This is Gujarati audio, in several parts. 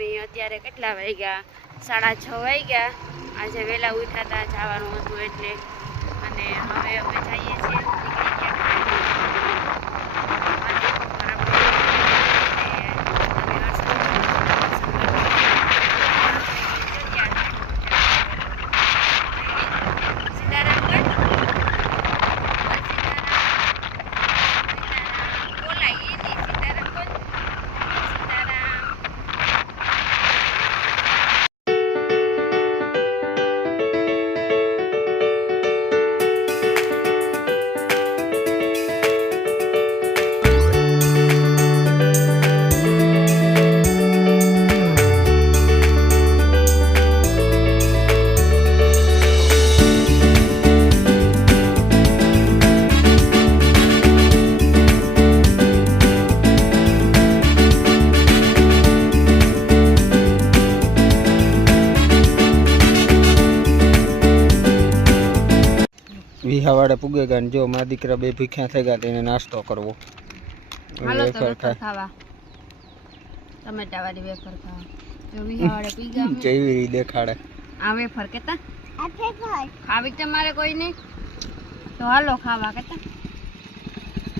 અમે અત્યારે કેટલા વાગ્યા 6:30 વાગ્યા આજે વહેલા ઉઠ્યા હતા જવાનું હતું એટલે અને હવે અમે જઈએ છીએ વિહાવાડે પૂગે ગયા જો મારા દીકરા બે ભીખ્યા થઈ ગયા તેને નાસ્તો કરવો હાલો તો વેફર ખાવા ટમેટા વાળી વેફર ખાવા જો વિહાવાડે પી ગયા જેવી દેખાડે આ વેફર કેતા ખાવી તમારે કોઈ નહીં તો હાલો ખાવા કેતા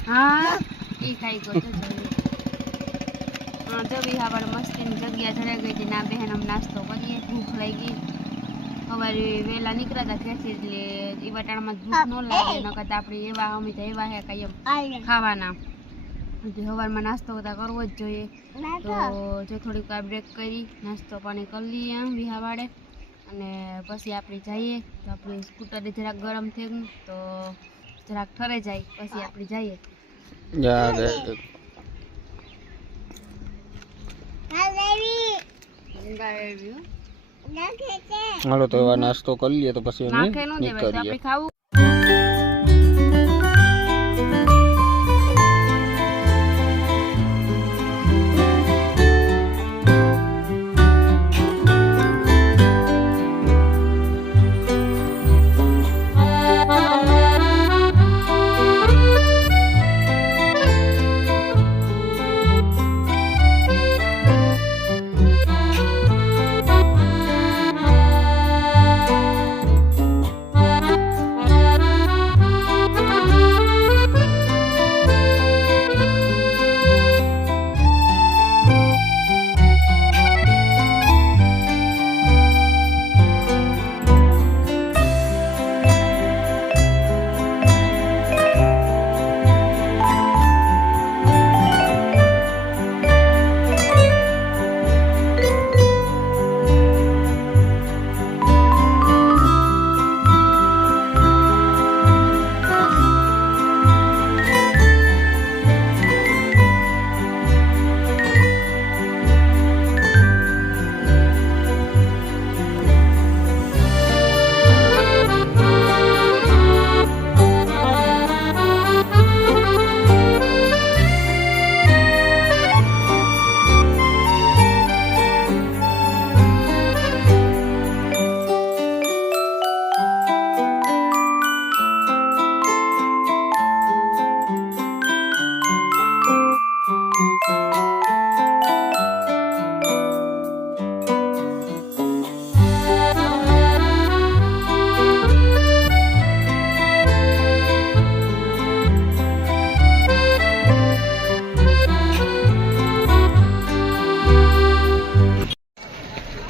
હા ઈ ખાઈ ગયો તો હા જો વિહાવાડે મસ્તીની જગ્યા જડે ગઈ હતી ના બહેન અમે નાસ્તો કરીએ ભૂખ લાગી સવારે વહેલા નીકળ્યા હતા ઘેરથી એટલે એ વટાણામાં ભૂખ ન લાગે નકર આપણે એવા અમે તો એવા હે કાંઈ એમ ખાવાના સવારમાં નાસ્તો બધા કરવો જ જોઈએ તો જો થોડીક બ્રેક કરી નાસ્તો પાણી કરી લઈએ વિહાવાડે અને પછી આપણે જઈએ તો આપણે સ્કૂટર જરાક ગરમ થઈ ગયું તો જરાક ઠરે જાય પછી આપણે જઈએ હાલો તો એવા નાસ્તો કરી લઈએ તો પછી નીકળીએ ખાવું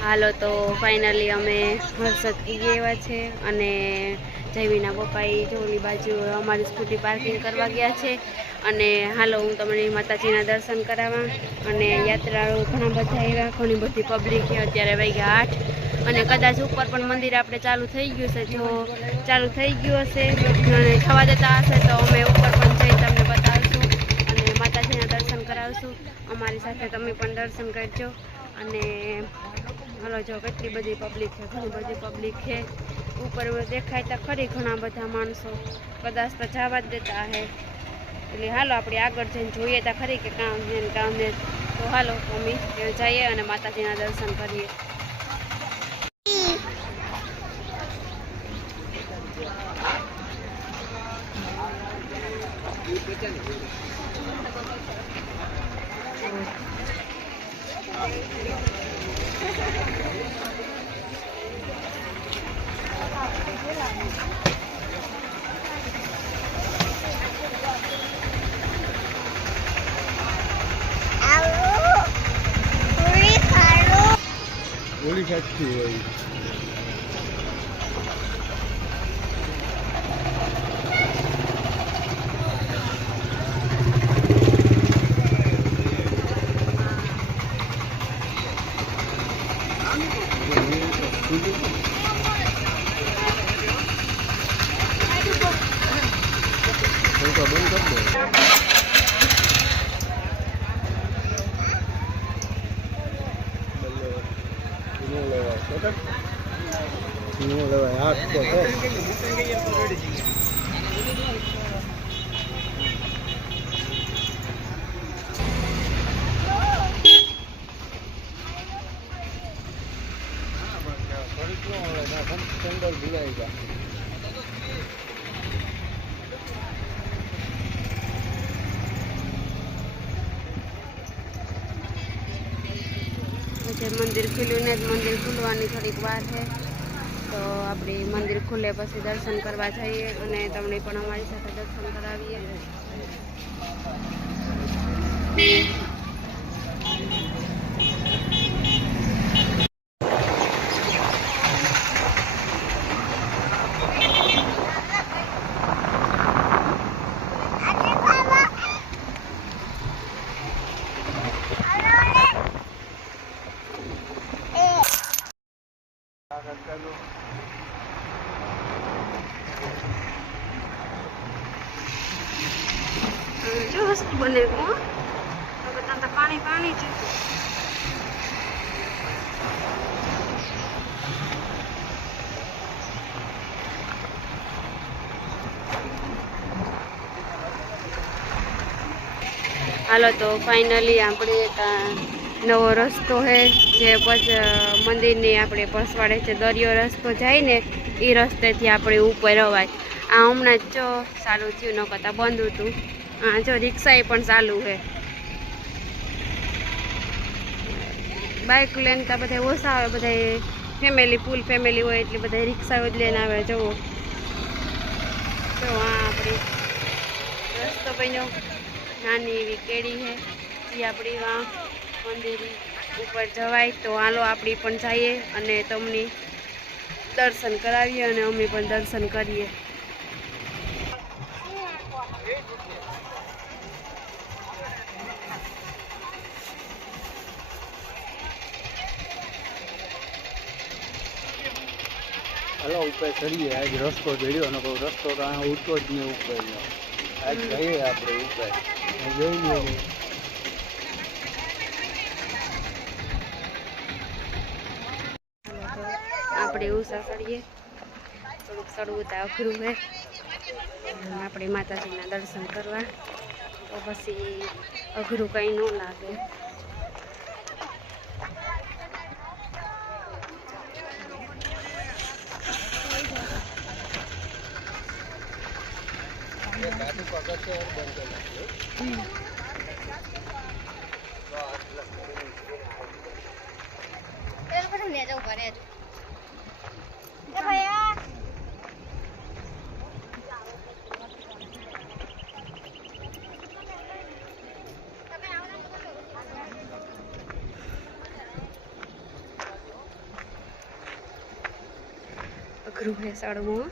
હાલો તો ફાઇનલી અમે હર્ષદ પૂગી આવ્યા છે અને જયવીના પપ્પાએ જોલી બાજુ અમારી સ્કૂટી પાર્કિંગ કરવા ગયા છે અને હાલો હું તમને માતાજીના દર્શન કરાવવા અને યાત્રાળુ ઘણા બધા આવ્યા ઘણી બધી પબ્લિક છે અત્યારે વાગ્યા 8 અને કદાચ ઉપર પણ મંદિર આપણે ચાલુ થઈ ગયું છે જો ચાલુ થઈ ગયું હશે અને થવા દેતા હશે તો અમે ઉપર પણ જઈ તમને બતાવશું અને માતાજીના દર્શન કરાવશું અમારી સાથે તમે પણ દર્શન કરજો અને હાલો જો કેટલી બધી પબ્લિક છે ઘણી બધી પબ્લિક છે ઉપર દેખાય તો ખરી ઘણા બધા માણસો કદાચ તો જવા જ દેતા હે એટલે હાલો આપણે આગળ જઈને જોઈએ તો ખરી કે કામ છે ને કામ ને તો હાલો અમે જઈએ અને માતાજીના દર્શન કરીએ ઓલી સાચી હોય. મંદિર ખુલ્યું ને મંદિર ખુલવાની થોડીક વાર છે, તો આપણે મંદિર ખુલે પછી દર્શન કરવા જઈએ અને તમને પણ અમારી સાથે દર્શન કરાવીએ. જો વસ્તુ બને તો પાણી પાણી છે. હાલો તો ફાઇનલી આપણે એક નવો રસ્તો છે જે મંદિરની આપણે પસવાડે છે દરિયો રસ્તો જાય ને એ રસ્તેથી આપણે ઉપર અવાય. આ હમણાં જ જો ચાલુ થયું, ન કરતાં બંધ હતું. હા જો રિક્ષા પણ ચાલુ છે. બાઇક લઈને તો બધા ઓછા આવે, બધા ફેમિલી ફૂલ ફેમિલી હોય એટલે બધા રિક્ષાઓ જ લઈને આવે. જુઓ તો આ આપણી રસ્તો બન્યો, નાની એવી કેડી છે જે આપણી વાં મંદિર ઉપર જવાય. તો હાલો આપણી પણ જઈએ અને તમને દર્શન કરાવીએ અને અમે પણ દર્શન કરીએ. હલો ઉપર ચડીએ. આજ રસ્તો ચડ્યો અને કહું રસ્તો તો આ ઉઠતો જ નહીં ઉપર. આજ જઈએ આપણે ઉપર જોઈ લઈએ. આપણે ઉષા કરીએ, થોડુંક ચડવું તો અઘરું છે. આપણે માતાજીના દર્શન કરવા તો પછી અઘરું કંઈ ન લાગે. અઘરું છે ચડવું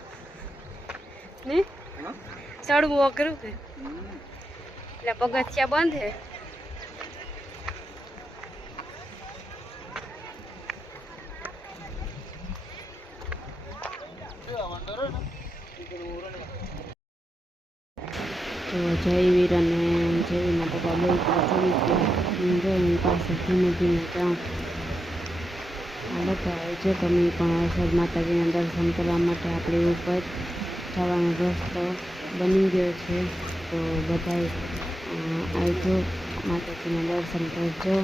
ને, ચડવું અઘરું છે એટલે પગથિયા બંધ છે. તો જયવીર અને જયવીરના પપ્પા બે ચડી ગયા. જય પાસે ધીમે ધીમે જાઉં. આ બતાવે જો તમે પણ હર્ષદ માતાજીના દર્શન કરવા માટે આપણે ઉપર જવાનો રસ્તો બની ગયો છે. તો બધાએ આવજો, માતાજીના દર્શન કરજો.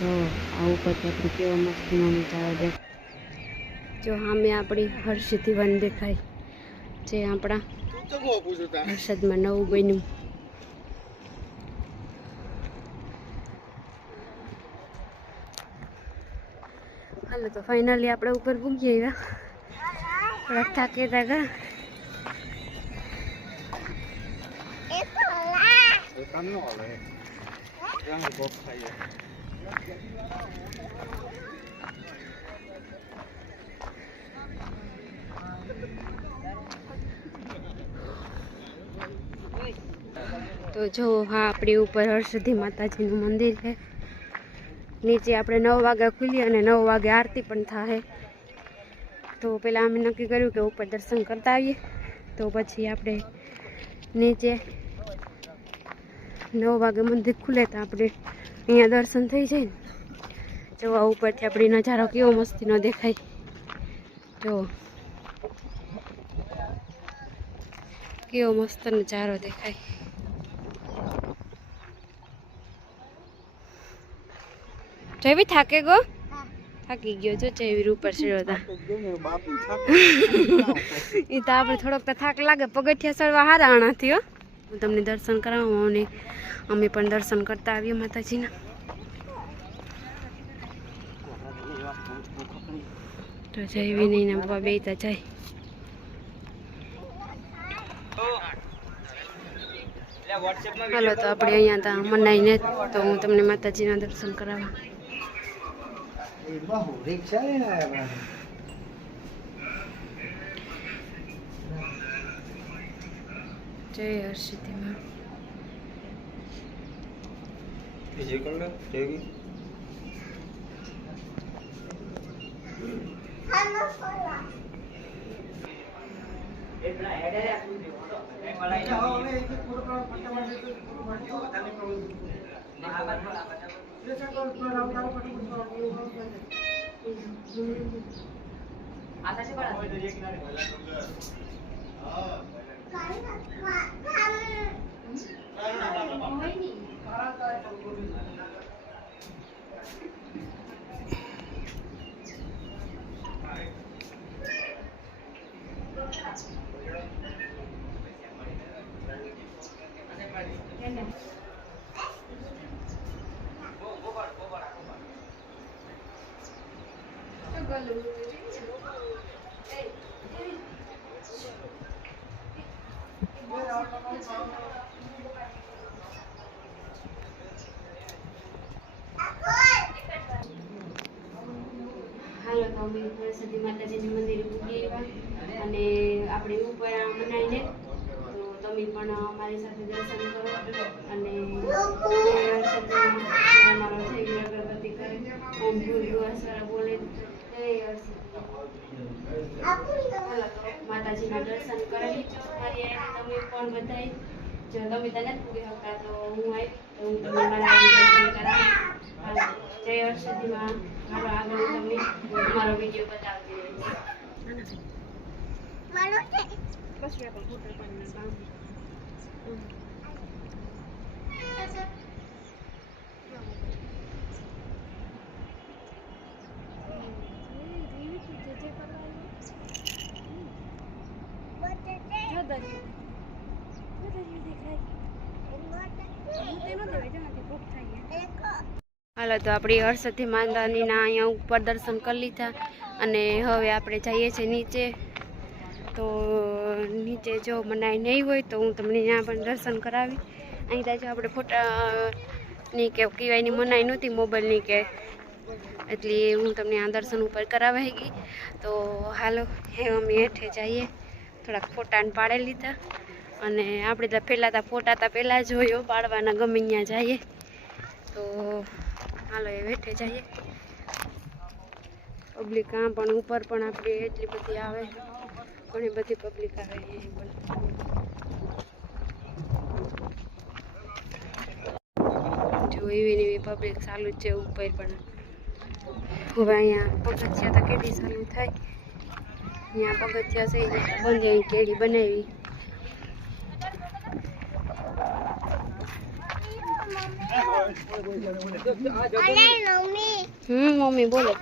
જો આ ઉપરથી આપણે કેવો મસ્તીનો નજારો દેખાય. જો સામે આપણી હર્ષિતી વન દેખાય જે આપણા હર્ષદમાં નવું બન્યું. હાલો તો ફાઇનલી આપણે ઉપર પૂગી આવ્યા. થોડાક થાકી હતા. તો જો હા આપણી ઉપર હરસિદ્ધિ માતાજીનું મંદિર છે. નીચે આપણે 9 વાગ્યા ખુલી અને 9 વાગે આરતી પણ થાય. તો પહેલાં અમે નક્કી કર્યું કે ઉપર દર્શન કરતા આવીએ. તો પછી આપણે નીચે 9 વાગે મંદિર ખુલે તો આપણે અહીંયા દર્શન થઈ જાય ને. જો આ ઉપરથી આપણી નજારો કેવો મસ્તીનો દેખાય. જો કેવો મસ્ત નજારો દેખાય. જયવી થાકે ગો? થાકી ગયો જો જયવીર ઉપર ચડ્યો હતા. એ તો આપણે થોડોક તો થાક લાગે. પગથિયા ચડવા હારા આણાથી હો. હું તમને દર્શન કરાવું અને અમે પણ દર્શન કરતા આવીએ માતાજીના. તો જયવી નહીં ને બાબા બેતા જાય. હાલો તો આપણે અહીંયા તા મનાઈને તો હું તમને માતાજીના દર્શન કરાવવા. જય હરસિદ્ધિ માં. હાલો તો અમે સરસ્વતી માતાજીની મંદિરે પૂજી આવ્યા અને આપણે ઉપર મનાઈને તો તમે પણ અમારી સાથે દર્શન કરો અને અમારો જય અગરબત્તી કરે ઓમ ભૂર સર બોલે જય માતાજીના દર્શન કરી તમે પણ બધાય. જો તમે તને જ પૂરી શકતા તો હું આવી તો હું તમને મારા દર્શન કરાવું. જય હરસિદ્ધિમાં મારો આગળ તમને મારો વિડીયો બતાવતી રહીશ. હાલો તો આપણી હરસિદ્ધિ માતાજીના અહીંયા ઉપર દર્શન કરી લીધા અને હવે આપણે જઈએ છીએ નીચે. તો નીચે જો મનાઈ નહીં હોય તો હું તમને ત્યાં પણ દર્શન કરાવી. અહીં ત્યાં જો આપણે ફોટાની કે કહેવાયની મનાઈ નહોતી મોબાઈલની કે એટલે હું તમને આ દર્શન ઉપર કરાવાઈ ગઈ. તો હાલો એ અમે હેઠે જઈએ. થોડાક ફોટાને પાડી લીધા અને આપણે તો ફોટા તો પહેલાં જોયો પાડવાના ગમે ત્યાં જઈએ. તો હાલો એ હેઠે જઈએ. પબ્લિક આમ પણ ઉપર પણ આપણે એટલી બધી આવે, ઘણી બધી પબ્લિક આવે અહીં પણ. જો એવી ને એવી પબ્લિક ચાલુ જ છે ઉપર પણ. હવે અહીંયા પગથિયા તો કેદી ચાલુ થાય. અહીંયા પગથિયા થઈ ગયા બંધ, અહીં કેડી બનાવી. મમ્મી બોલો.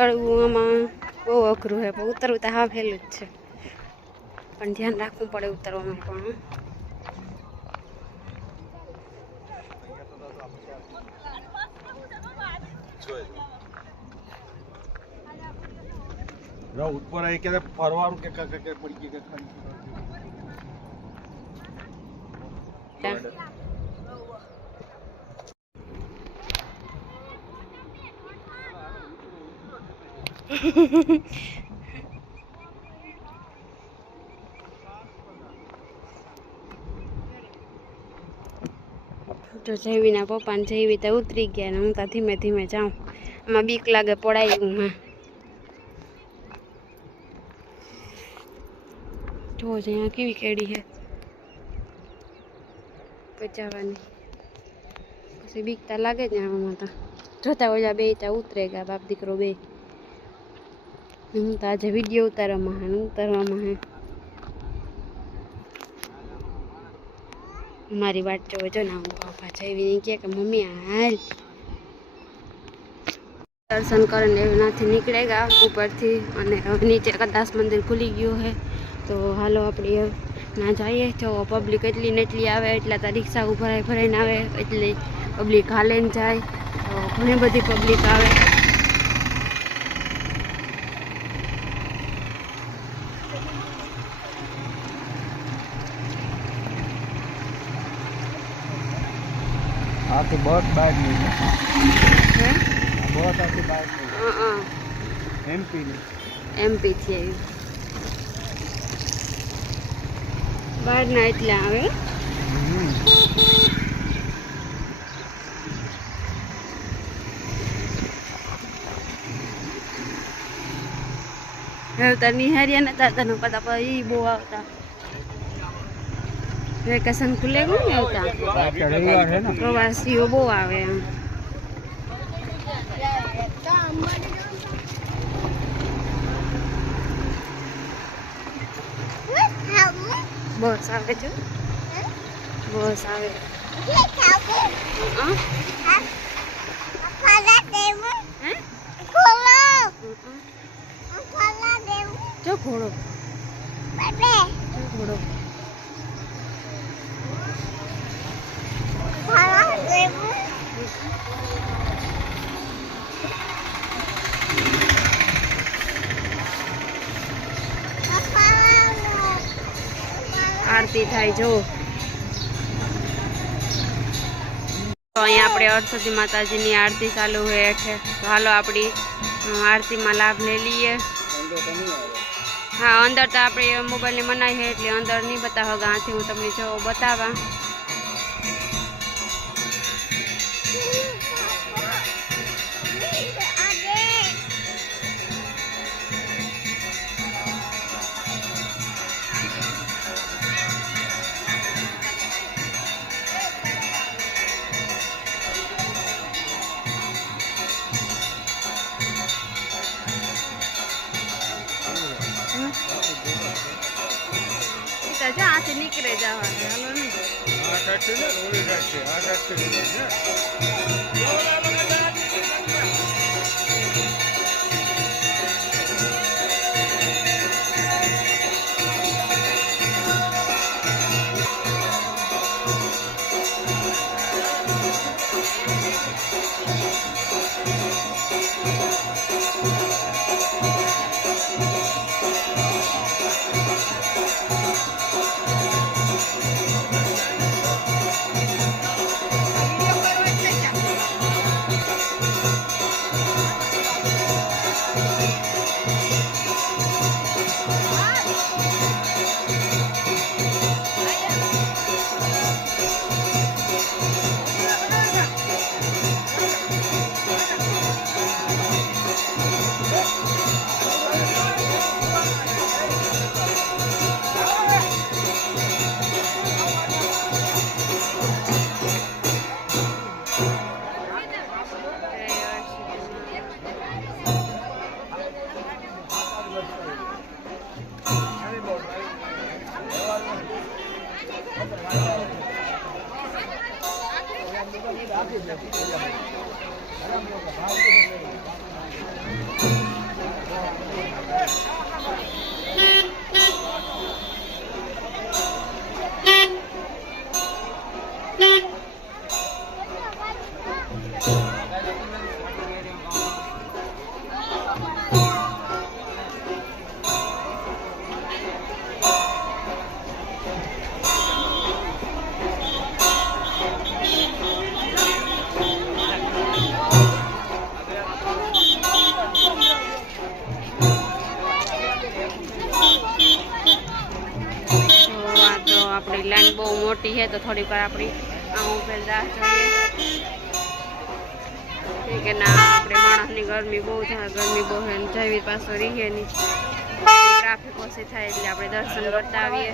ચડવું આમાં બહુ અઘરું છે, પણ ઉતરવું તો હા વહેલું જ છે, પણ ધ્યાન રાખવું પડે ઉતરવામાં પણ. ઉપર આવી કે ફરવાનું કે પડી ગઈ જો જયવીના પપ્પા ને જયવી તો ઉતરી ગયા ને હું તો ધીમે ધીમે જાઉં. આમાં બીક લાગે પડાયું. હા જો અહીંયા કેવી કેડી છે બચાવવાની, પછી બીક તો લાગે જ ને આમાં તો. જોતા ઓલા બે ત્યાં ઉતરે ગયા બાપ દીકરો બે. હું તો આજે વિડીયો ઉતારવામાં હે. મારી વાટ જોવે જો ને હું પપ્પા જઈને કહે કે મમ્મી હાલ. દર્શન કરીને એનાથી નીકળે ગયા ઉપરથી, અને નીચે કદાચ મંદિર ખુલી ગયું છે, તો હાલો આપણે ના જઈએ. જો પબ્લિક એટલી ને એટલી આવે, એટલા તો રિક્ષા ભરાઈને આવે, એટલી પબ્લિક હાલે ને જાય, તો ઘણી બધી પબ્લિક આવે. આથી બસ બહાર નહીં, બસ આથી બહાર નહીં, એમપી ની એમપીથી આવી બહારના એટલા આવે. હેવતા નિહાર્યા નતા તને પતા પર ઈ બહુ આવતા. વેકેશન ખુલે ગયું ને આવતા પ્રવાસીઓ બહુ આવે એમ. બસ આવે છે, બસ આવે. જો ઘોડો ઘોડો આરતી થાય જો. તો અહીંયા આપણે અડસઠી માતાજીની આરતી ચાલુ હોય છે, તો હાલો આપણી આરતીમાં લાભ લઈ લઈએ. હા અંદર તો આપણે મોબાઈલની મનાઈ છે એટલે અંદર નહીં બતાવો, ગાંથી હું તમને જો બતાવવા. આથી નીકળે જવા હાલો ને. આપી દે. બહુ મોટી છે તો થોડીક વાર આપણી આમ પેલા રાહ જોઈએ કે ના આપણે માણસની ગરમી બહુ થાય, ગરમી બહુ છે જયવીર પાછો રીહે નહીં, ટ્રાફિક ઓછી થાય એટલે આપણે દર્શન કરતા આવીએ.